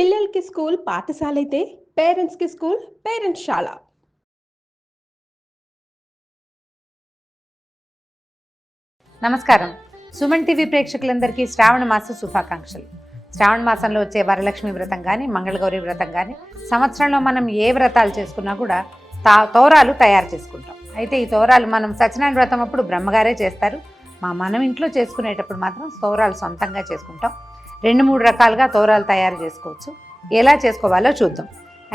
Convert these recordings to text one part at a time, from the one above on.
పిల్లలకి స్కూల్ పాఠశాల అయితే పేరెంట్స్కి స్కూల్ పేరెంట్స్శాల. నమస్కారం. సుమన్ టీవీ ప్రేక్షకులందరికీ శ్రావణ మాస శుభాకాంక్షలు. శ్రావణ మాసంలో వచ్చే వరలక్ష్మి వ్రతం కానీ, మంగళగౌరి వ్రతం కానీ, సంవత్సరంలో మనం ఏ వ్రతాలు చేసుకున్నా కూడా తోరాలు తయారు చేసుకుంటాం. అయితే ఈ తోరాలు మనం సత్యనారాయణ వ్రతం అప్పుడు బ్రహ్మగారే చేస్తారు. మనం ఇంట్లో చేసుకునేటప్పుడు మాత్రం తోరాలు సొంతంగా చేసుకుంటాం. 2-3 రకాలుగా తోరాలు తయారు చేసుకోవచ్చు. ఎలా చేసుకోవాలో చూద్దాం.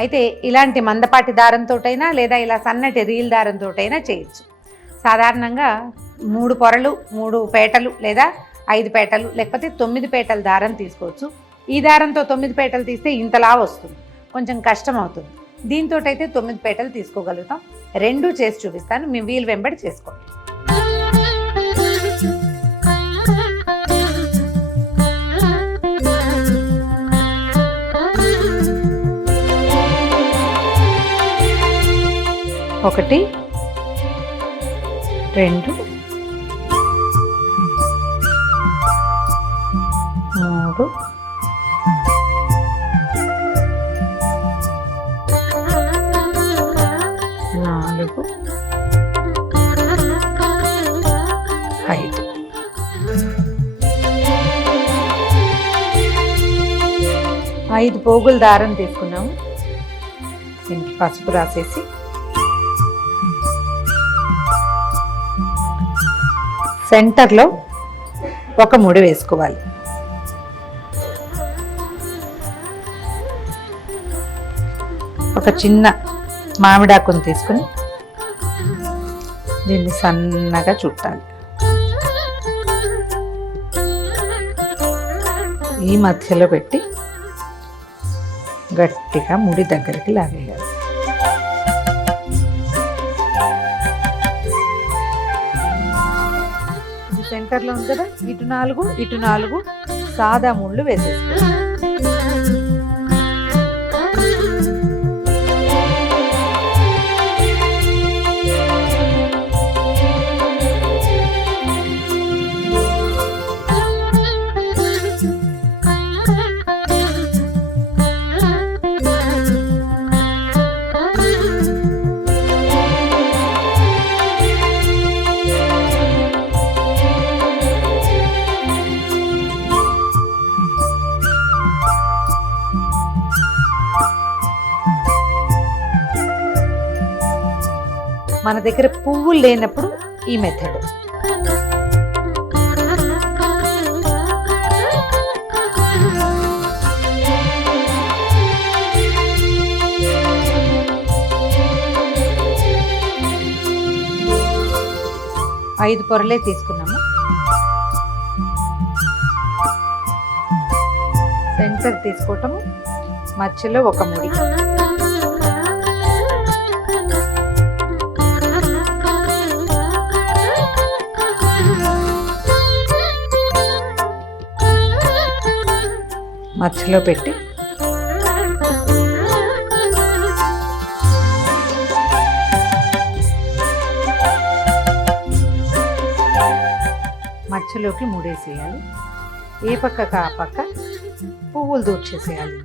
అయితే ఇలాంటి మందపాటి దారంతోటైనా లేదా ఇలా సన్నటి రీల్ దారంతోటైనా చేయొచ్చు. సాధారణంగా 3 పొరలు, 3 పేటలు లేదా 5 పేటలు లేకపోతే 9 పేటల దారం తీసుకోవచ్చు. ఈ దారంతో 9 పేటలు తీస్తే ఇంతలా వస్తుంది, కొంచెం కష్టం అవుతుంది. దీంతో అయితే 9 పేటలు తీసుకోగలుగుతాం. 2 చేసి చూపిస్తాను, మీ వీలు వెంబడి చేసుకోండి. ఒకటి, 2, 3, 4, 5. 5 పోగుల దారం తీసుకున్నాము. దీనికి పసుపు రాసేసి సెంటర్లో ఒక ముడి వేసుకోవాలి. ఒక చిన్న మామిడాకుని తీసుకుని దీన్ని సన్నగా చుట్టాలి. ఈ మధ్యలో పెట్టి గట్టిగా ముడి దగ్గరికి లాగేయాలి. సెంటర్లో ఉంది కదా, ఇటు 4 సాదా ముళ్ళు వేసేసుకోవాలి. మన దగ్గర పువ్వులు లేనప్పుడు ఈ మెథడ్. ఐదు పొరలే తీసుకున్నాము. సెంటర్ తీసుకోవటము, మధ్యలో ఒక ముడి. మధ్యలో పెట్టి మధ్యలోకి ముడేసేయాలి. ఏ పక్కకు ఆ పక్క పువ్వులు దూర్చేసేయాలి.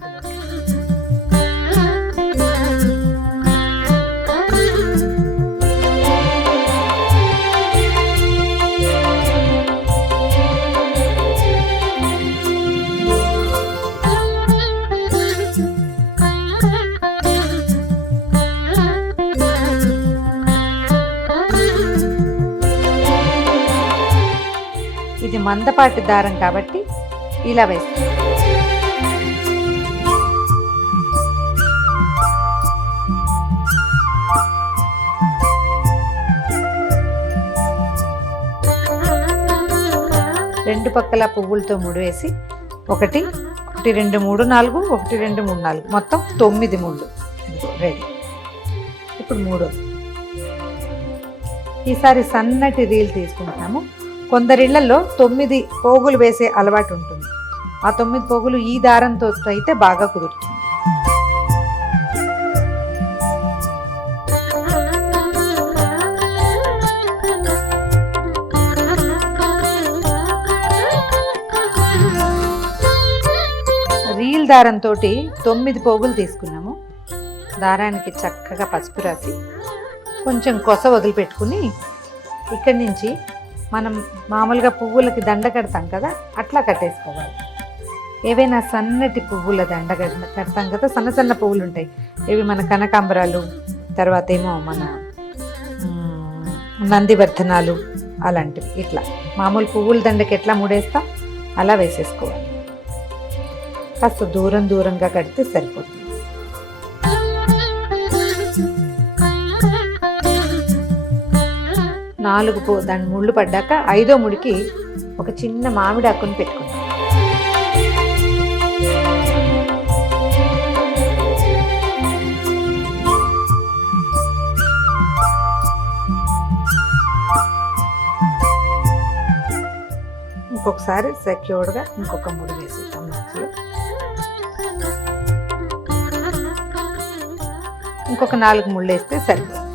ఇది మందపాటి దారం కాబట్టి ఇలా వేస్తాం. రెండు పక్కల పువ్వులతో ముడివేసి 1, 2, 3, 4, 1, 2, 3, 4 మొత్తం 9 ముళ్ళు. రెడీ. ఇప్పుడు 3. ఈసారి సన్నటి రీల్ తీసుకుంటాము. కొందరిళ్లలో 9 పోగులు వేసే అలవాటు ఉంటుంది. ఆ 9 పోగులు ఈ దారంతో అయితే బాగా కుదురుతుంది. రీల్ దారంతో 9 పోగులు తీసుకున్నాము. దారానికి చక్కగా పసుపు రాసి కొంచెం కొస వదిలిపెట్టుకుని ఇక్కడి నుంచి మనం మామూలుగా పువ్వులకి దండ కడతాం కదా, అట్లా కట్టేసుకోవాలి. ఏవైనా సన్నటి పువ్వుల దండ కడతాం కదా, సన్న సన్న పువ్వులు ఉంటాయి. ఇవి మన కనకాంబరాలు, తర్వాత ఏమో మన నందివర్ధనాలు అలాంటివి. ఇట్లా మామూలు పువ్వుల దండకి ఎట్లా ముడేస్తాం అలా వేసేసుకోవాలి. కాస్త దూరంగా కడితే సరిపోతుంది. దాని ముళ్ళు పడ్డాక 5వ ముడికి ఒక చిన్న మామిడి ఆకుని పెట్టుకుంటాం. ఇంకొకసారి సెక్యూర్డ్గా ఇంకొక ముడి వేసేద్దాం. ఇంకొక 4 ముళ్ళు వేస్తే సరిపోతుంది.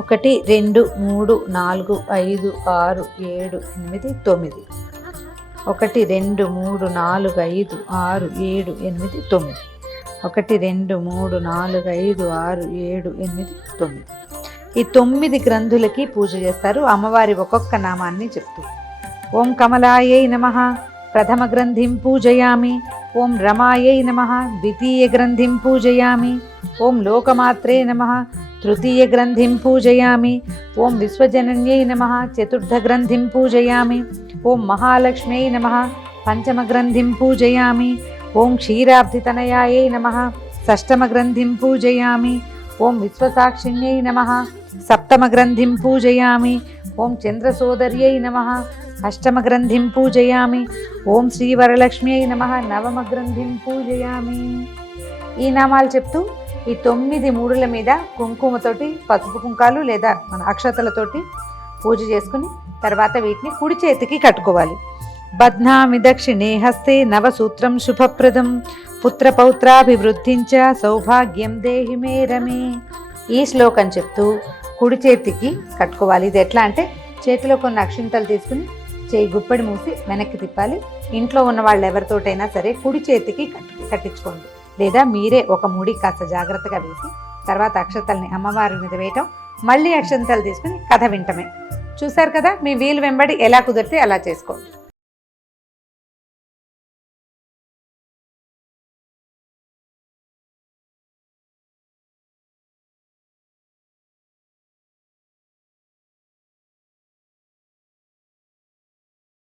ఒకటి 2 3 4 5 6 7 8 9. 1 2 3 4 5 6 7 8 9. 1 2 3 4 5 6 7 8 9. ఈ 9 గ్రంథులకి పూజ చేస్తారు. అమ్మవారి ఒక్కొక్క నామాన్ని చెప్తూ ఓం కమలాయై నమః ప్రథమ గ్రంథిం పూజయామి, ఓం రమాయై నమః ద్వితీయ గ్రంథిం పూజయామి, ఓం లోకమాత్రే నమః తృతీయ గ్రంథిం పూజయామి, ఓం విశ్వజనన్యై నమః చతుర్థ గ్రంథిం పూజయామి, ఓం మహాలక్ష్మ్యై నమః పంచమ గ్రంథిం పూజయామి, ఓం క్షీరాబ్ధితనయాయై నమః షష్టమ గ్రంథిం పూజయామి, ఓం విశ్వసాక్షిణ్యై నమః సప్తమ గ్రంథిం పూజయామి, ఓం చంద్రసోదర్యై నమః అష్టమ గ్రంథిం పూజయామి, ఓం శ్రీవరలక్ష్మ్యై నమః నవమ గ్రంథిం పూజయామి. ఈ నామాలు చెప్తూ ఈ 9 మూడుల మీద కుంకుమతోటి, పసుపు కుంకాలు లేదా మన అక్షతలతోటి పూజ చేసుకుని తర్వాత వీటిని కుడి చేతికి కట్టుకోవాలి. బధ్నామి దక్షిణే హస్తే నవసూత్రం శుభప్రదం పుత్రపౌత్రాభివృద్ధించ సౌభాగ్యం దేహి మే రమే. ఈ శ్లోకం చెప్తూ కుడి చేతికి కట్టుకోవాలి. ఇది ఎట్లా అంటే చేతిలో కొన్ని అక్షింతలు తీసుకుని చేయి గుప్పడి మూసి వెనక్కి తిప్పాలి. ఇంట్లో ఉన్న వాళ్ళు ఎవరితోటైనా సరే కుడి చేతికి కట్టించుకోండి, లేదా మీరే ఒక ముడి కాస్త జాగ్రత్తగా వేసి తర్వాత అక్షతల్ని అమ్మవారి మీద వేయటం, మళ్ళీ అక్షంతలు తీసుకుని కథ వింటమే. చూశారు కదా, మీ వీలు వెంబడి ఎలా కుదిరితే అలా చేసుకోండి.